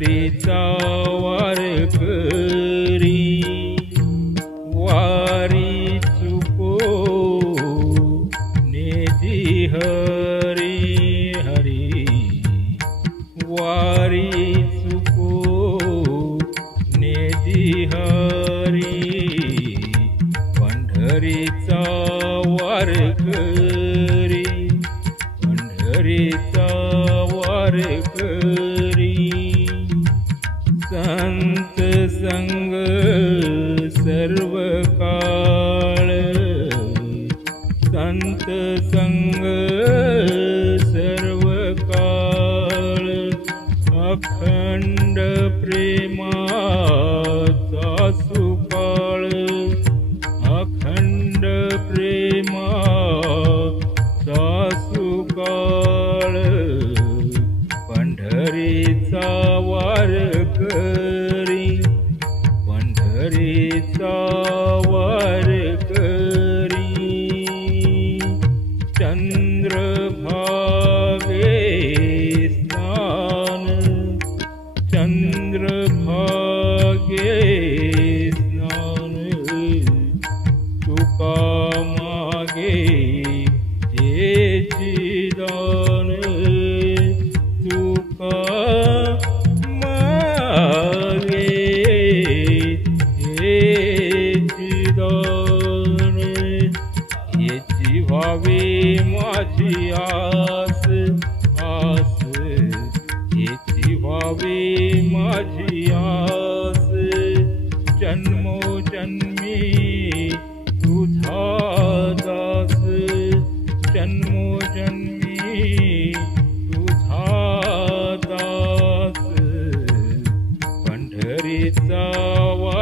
हरीचा वार करी वारी चुको नेदी हरी हरी. वारी चुको नेदी हरी पंढरीचा वार करी पंढरीचा वार करी. संत संग सर्व काळ संत संग सर्व काळ अखंड যোগে স্নান তুকামাগে যে চিদান তুকা মাগে যে চিদান এ চিভাবে মাঝিয়া जन्मोजन्मी तुझा दास जन्मोजन्मी तुझा दास पंढरीचा वार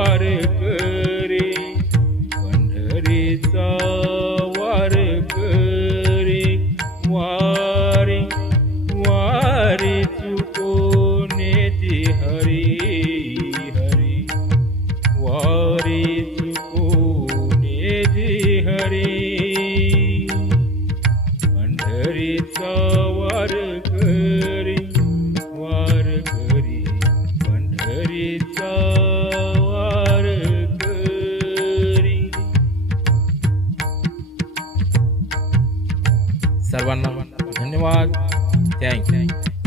सर्वांना धन्यवाद. थँक्यू